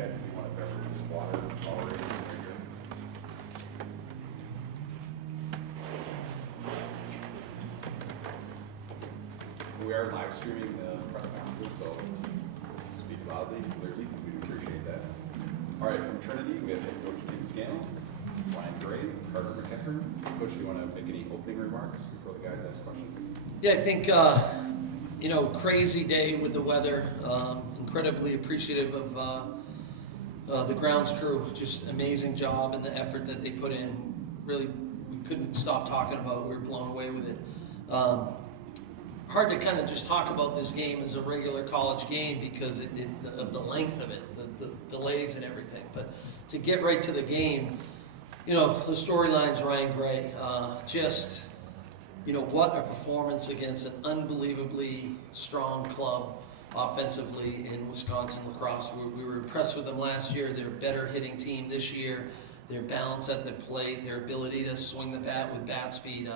Guys, if you want a beverage, just water, already right here. We are live streaming the press conferences, so speak loudly, clearly. We'd appreciate that. All right, from Trinity, we have head coach Tim Scannell, Ryan Gray, Carter McEachern. Coach, do you want to make any opening remarks before the guys ask questions? Yeah, I think, crazy day with the weather. Incredibly appreciative of the grounds crew. Just amazing job and the effort that they put in. Really, we couldn't stop talking about it. We were blown away with it. Hard to kind of just talk about this game as a regular college game because of the length of it, the delays and everything. But to get right to the game, the storylines, Ryan Gray, what a performance against an unbelievably strong club offensively in Wisconsin-Lacrosse. We were impressed with them last year. They're a better hitting team this year. Their balance at the plate, their ability to swing the bat with bat speed,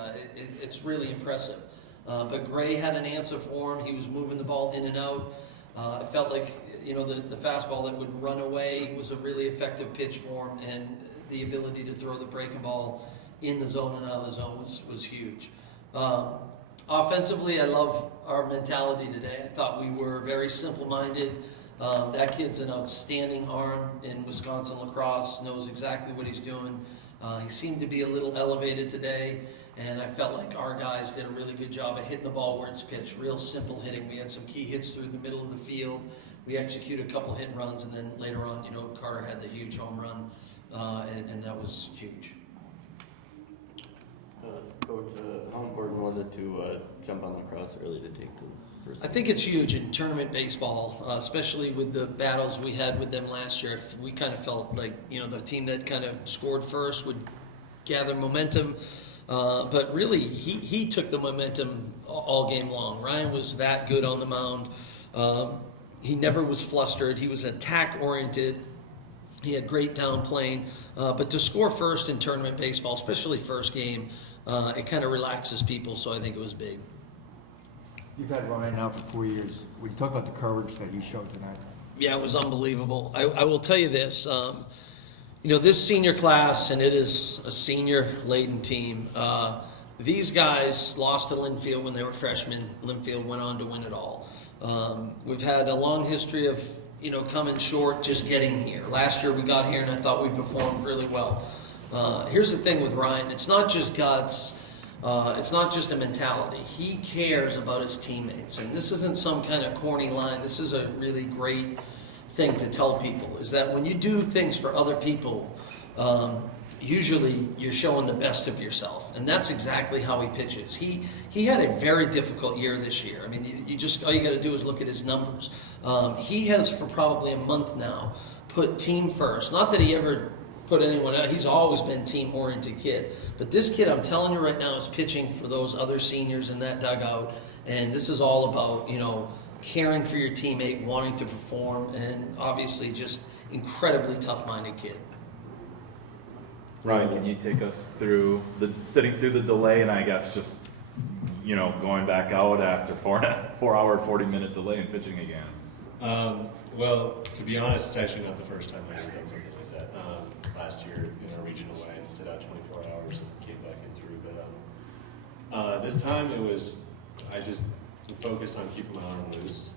it's really impressive. But Gray had an answer for him. He was moving the ball in and out. I felt like, the fastball that would run away was a really effective pitch for him, and the ability to throw the breaking ball in the zone and out of the zone was huge. Offensively, I love our mentality today. I thought we were very simple-minded. That kid's an outstanding arm in Wisconsin-Lacrosse, knows exactly what he's doing. He seemed to be a little elevated today, and I felt like our guys did a really good job of hitting the ball where it's pitched, real simple hitting. We had some key hits through the middle of the field. We executed a couple hit and runs, and then later on, Carter had the huge home run, and that was huge. Coach, how important was it to jump on lacrosse early to take the first? I think it's huge in tournament baseball, especially with the battles we had with them last year. We kind of felt like, the team that kind of scored first would gather momentum. But really, he took the momentum all game long. Ryan was that good on the mound. He never was flustered. He was attack-oriented. He had great down playing. But to score first in tournament baseball, especially first game, it kind of relaxes people, so I think it was big. You've had Ryan now for 4 years. Would you talk about the courage that he showed tonight? Yeah, it was unbelievable. I will tell you this. This senior class, and it is a senior-laden team, these guys lost to Linfield when they were freshmen. Linfield went on to win it all. We've had a long history of, coming short, just getting here. Last year we got here, and I thought we performed really well. Here's the thing with Ryan. It's not just guts. It's not just a mentality. He cares about his teammates. And this isn't some kind of corny line. This is a really great thing to tell people, is that when you do things for other people, usually you're showing the best of yourself. And that's exactly how he pitches. He had a very difficult year this year. I mean, all you got to do is look at his numbers. He has, for probably a month now, put team first. Not that he ever put anyone out. He's always been team-oriented kid. But this kid, I'm telling you right now, is pitching for those other seniors in that dugout. And this is all about, caring for your teammate, wanting to perform, and obviously just incredibly tough-minded kid. Ryan, can you take us through sitting through the delay and I guess just, going back out after 4 hour, 40-minute delay and pitching again? Well, to be honest, it's actually not the first time I've ever done something like that. Last year in our regional way, I sit out 24 hours and came back in through. But this time I just focused on keeping my arm loose,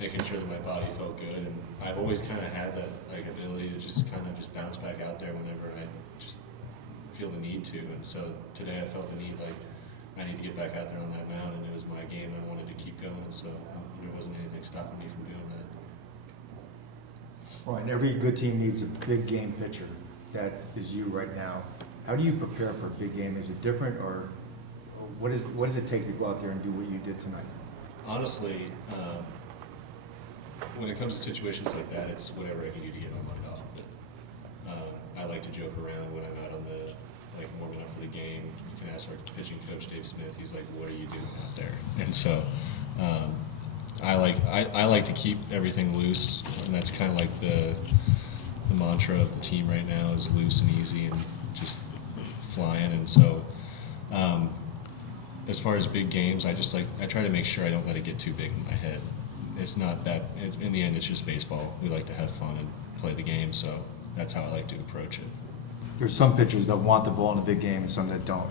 making sure that my body felt good. And I've always kind of had that ability to just bounce back out there whenever I just feel the need to. And so today I felt the need, I need to get back out there on that mound, and it was my game. I wanted to keep going, so there wasn't anything stopping me from doing that. Well, and every good team needs a big game pitcher. That is you right now. How do you prepare for a big game? Is it different, or what does it take to go out there and do what you did tonight? Honestly, when it comes to situations like that, it's whatever I can do to get my mind off of it. I like to joke around when I'm out on the warming up for the game. You can ask our pitching coach Dave Smith. He's like, "What are you doing out there?" And so I like to keep everything loose, and that's kind of like the mantra of the team right now is loose and easy and just flying. And so as far as big games, I try to make sure I don't let it get too big in my head. it's not that, in the end, it's just baseball. We like to have fun and play the game, so that's how I like to approach it. There's some pitchers that want the ball in the big game and some that don't.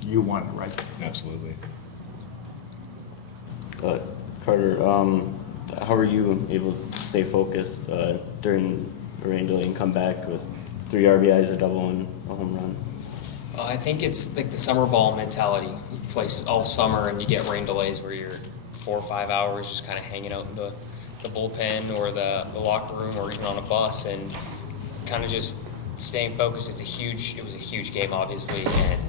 You want it, right? Absolutely. Carter, how are you able to stay focused during the rain delay and come back with 3 RBIs, a double, and a home run? I think it's like the summer ball mentality. You play all summer and you get rain delays where you're 4 or 5 hours just kind of hanging out in the bullpen or the locker room or even on a bus and kind of just staying focused. It was a huge game, obviously, and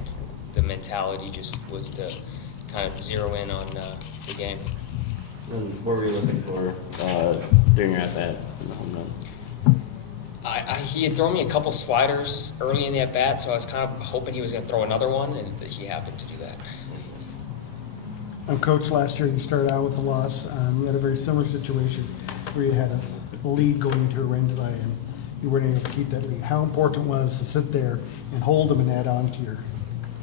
the mentality just was to kind of zero in on the game. And what were you looking for during your at-bat in the home run? He had thrown me a couple sliders early in the at-bat, so I was kind of hoping he was going to throw another one, and he happened to do that. Coach, last year you started out with a loss. You had a very similar situation where you had a lead going into a rain delay, and you weren't able to keep that lead. How important was to sit there and hold them and add on to your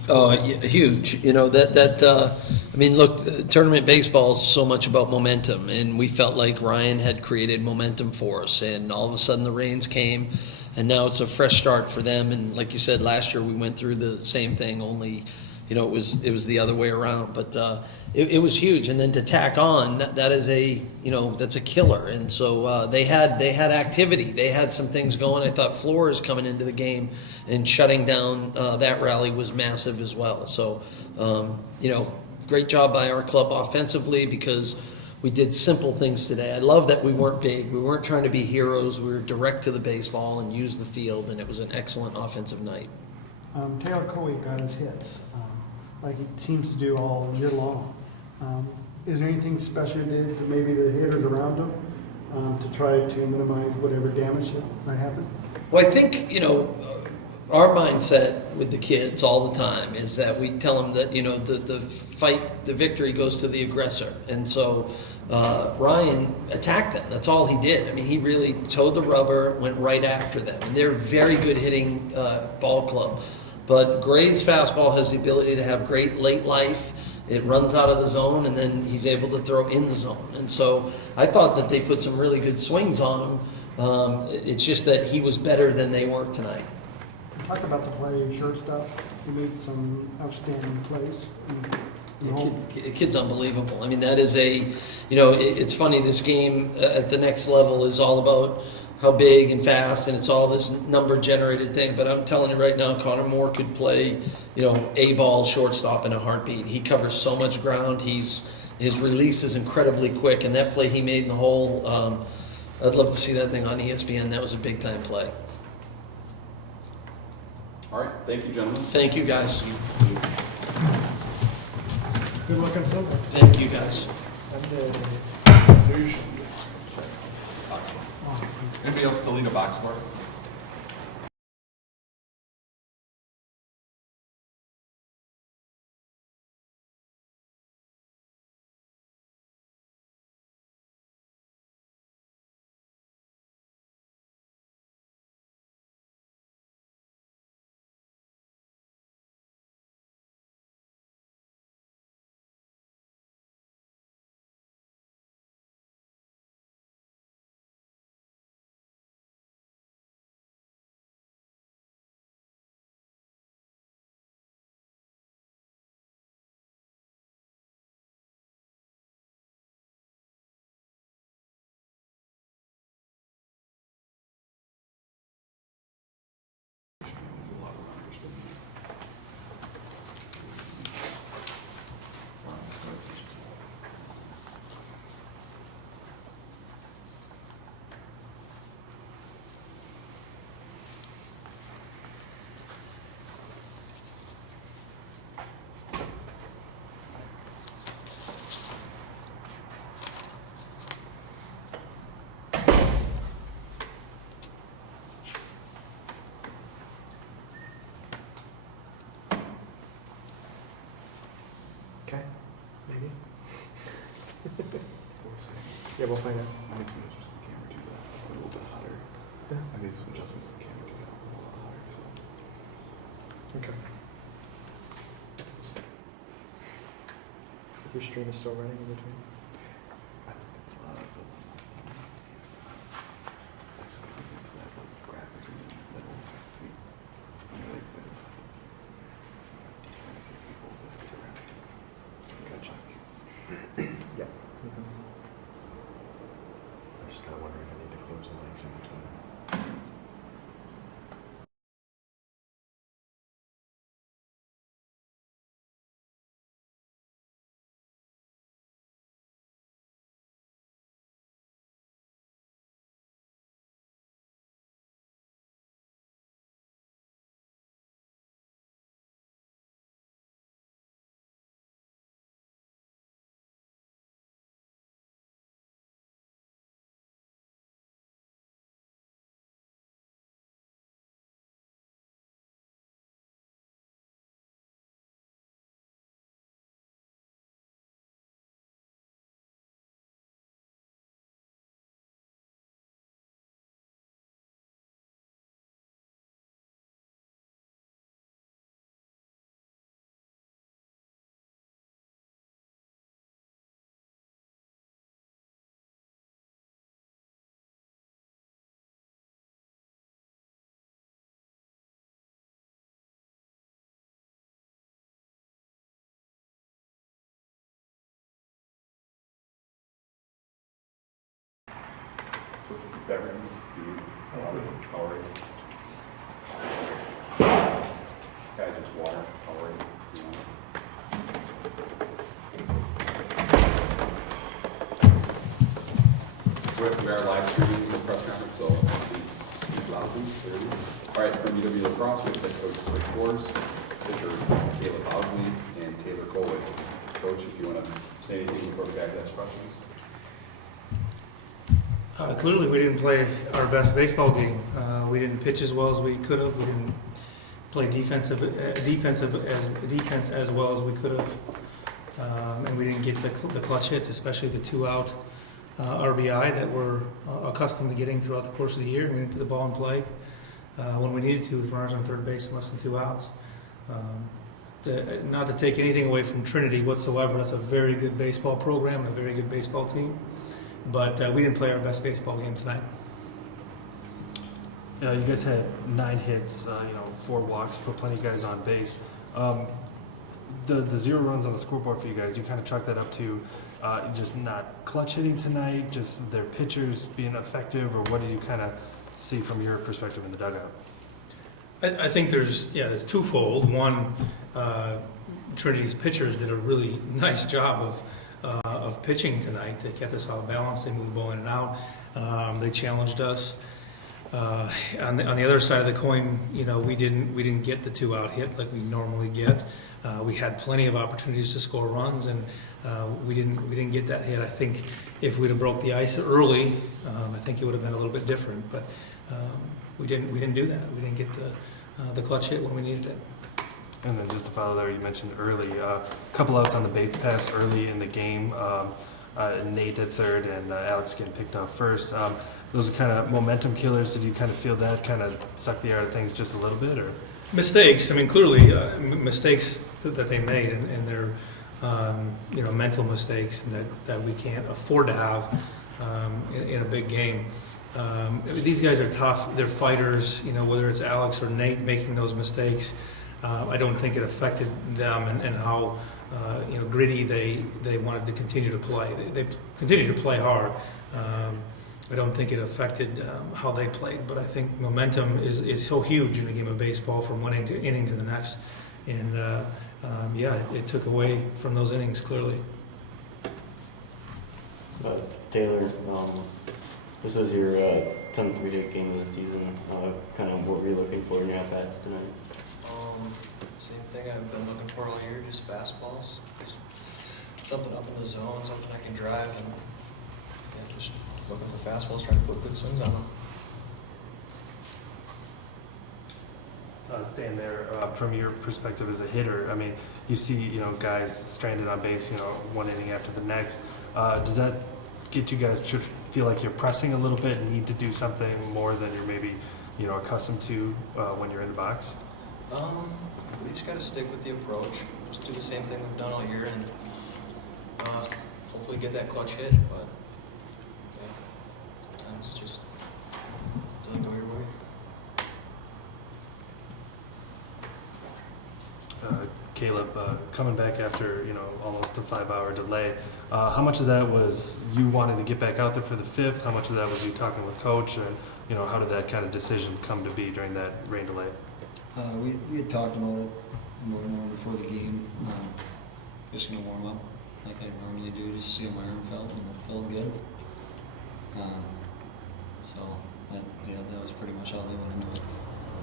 Oh, yeah, huge. You know, I mean, look, tournament baseball is so much about momentum, and we felt like Ryan had created momentum for us, and all of a sudden the rains came, and now it's a fresh start for them. And like you said, last year we went through the same thing, only, you know, it was the other way around. But it was huge, and then to tack on, that is that's a killer. And so they had activity, they had some things going. I thought Flores coming into the game and shutting down that rally was massive as well. So great job by our club offensively because we did simple things today. I love that we weren't big, we weren't trying to be heroes. We were direct to the baseball and used the field, and it was an excellent offensive night. Taylor Coey got his hits, like he seems to do all year long. Is there anything special you did to maybe the hitters around him to try to minimize whatever damage that might happen? Well, I think, our mindset with the kids all the time is that we tell them that, the fight, the victory goes to the aggressor. And so Ryan attacked them. That's all he did. I mean, he really towed the rubber, went right after them. And they're a very good hitting ball club. But Gray's fastball has the ability to have great late life. It runs out of the zone, and then he's able to throw in the zone. And so I thought that they put some really good swings on him. It's just that he was better than they were tonight. Talk about the play shortstop. He made some outstanding plays. The kid's unbelievable. I mean, that is it's funny, this game at the next level is all about how big and fast, and it's all this number-generated thing. But I'm telling you right now, Connor Moore could play, A-ball shortstop in a heartbeat. He covers so much ground. His release is incredibly quick, and that play he made in the hole, I'd love to see that thing on ESPN. That was a big-time play. All right, thank you, gentlemen. Thank you, guys. Good luck on Sunday. Thank you, guys. Anybody else still need a box score? Okay, maybe. Yeah, we'll find out. I think we just the camera do that a little bit hotter. Yeah. I made some adjustments to the camera to get it a little hotter. Okay. Your stream is still running in between? So. breaks in between. Beverages, food, water, Powerade. Guys, just water, Powerade, you know. We are live streaming the press conference, so please speak loudly, clearly. All right, from UW Lacrosse, we have head coach Blake Force, pitcher Caleb Bowsley, and Taylor Colway. Coach, if you want to say anything before the guys ask questions. Clearly, we didn't play our best baseball game. We didn't pitch as well as we could have. We didn't play defense as well as we could have, and we didn't get the clutch hits, especially the 2-out RBI that we're accustomed to getting throughout the course of the year. We didn't put the ball in play when we needed to with runners on third base and less than 2 outs. Not to take anything away from Trinity whatsoever. That's a very good baseball program, a very good baseball team. But we didn't play our best baseball game tonight. You guys had 9 hits, 4 walks, put plenty of guys on base. The 0 runs on the scoreboard for you guys, you kind of chalk that up to just not clutch hitting tonight, just their pitchers being effective, or what did you kind of see from your perspective in the dugout? I think there's twofold. One, Trinity's pitchers did a really nice job of pitching tonight. They kept us all balanced. They moved the ball in and out. They challenged us. On the other side of the coin, we didn't get the 2-out hit like we normally get. We had plenty of opportunities to score runs, and we didn't get that hit. I think if we'd have broke the ice early, I think it would have been a little bit different. But we didn't do that. We didn't get the clutch hit when we needed it. And then just to follow there, you mentioned early, a couple outs on the Bates pass early in the game. Nate at third and Alex getting picked off first. Those are kind of momentum killers. Did you kind of feel that kind of suck the air out of things just a little bit, or? Mistakes. I mean, clearly mistakes that they made, and they're mental mistakes that we can't afford to have in a big game. These guys are tough. They're fighters. Whether it's Alex or Nate making those mistakes, I don't think it affected them and how gritty they wanted to continue to play. They continue to play hard. I don't think it affected how they played, but I think momentum is so huge in the game of baseball from one inning to the next. And it took away from those innings clearly. Taylor, this was your 10th three-hit game of the season. Kind of what were you looking for in your at-bats tonight? Same thing I've been looking for all year, just fastballs. Just something up in the zone, something I can drive, and just looking for fastballs, trying to put good swings on them. Staying there, from your perspective as a hitter, I mean, you see, guys stranded on base, one inning after the next. Does that get you guys to feel like you're pressing a little bit and need to do something more than you're maybe, accustomed to when you're in the box? We just got to stick with the approach. Just do the same thing we've done all year, and hopefully get that clutch hit. But sometimes it just doesn't go your way. Caleb, coming back after, almost a 5-hour delay, how much of that was you wanting to get back out there for the 5th? How much of that was you talking with coach? And, how did that kind of decision come to be during that rain delay? We had talked about it more before the game. Just gonna warm up like I normally do, just to see how my arm felt, and it felt good. That was pretty much all they wanted to know.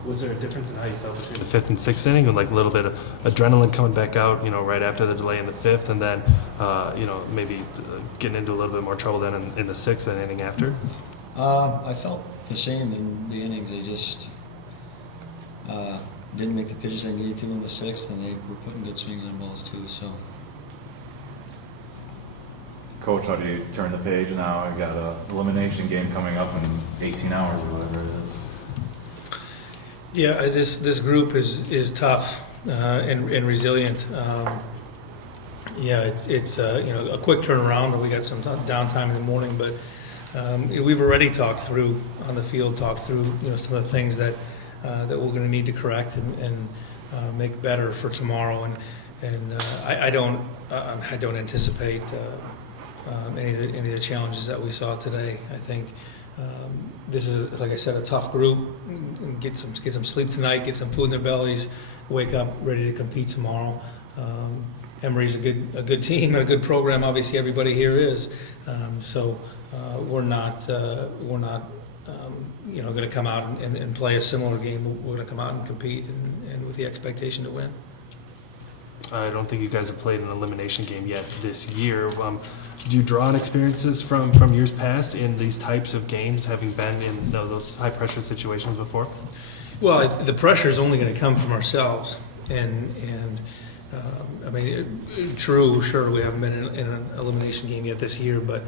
Was there a difference in how you felt between the 5th and 6th inning, with like a little bit of adrenaline coming back out, right after the delay in the 5th, and then, maybe getting into a little bit more trouble then in the 6th inning after? I felt the same in the innings. I just didn't make the pitches I needed to in the 6th, and they were putting good swings on balls too. So, Coach, how do you turn the page now? I've got a elimination game coming up in 18 hours or whatever it is. Yeah, this group is tough and resilient. It's a quick turnaround, and we got some downtime in the morning, but we've already talked through on the field, some of the things that we're going to need to correct and make better for tomorrow. And I don't anticipate any of the challenges that we saw today. I think this is, like I said, a tough group. Get some sleep tonight, get some food in their bellies, wake up ready to compete tomorrow. Emory's a good team and a good program. Obviously, everybody here is. We're not going to come out and play a similar game. We're going to come out and compete and with the expectation to win. I don't think you guys have played an elimination game yet this year. Do you draw on experiences from years past in these types of games, having been in those high pressure situations before? Well, the pressure is only going to come from ourselves, and true, sure, we haven't been in an elimination game yet this year, but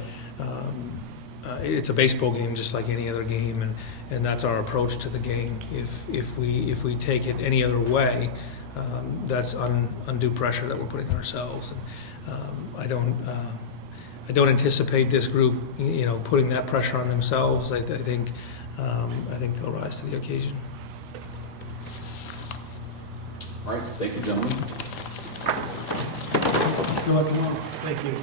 it's a baseball game just like any other game, and that's our approach to the game. If we take it any other way, that's undue pressure that we're putting on ourselves. And I don't anticipate this group, putting that pressure on themselves. I think they'll rise to the occasion. All right, thank you, gentlemen. Good luck tomorrow. Thank you.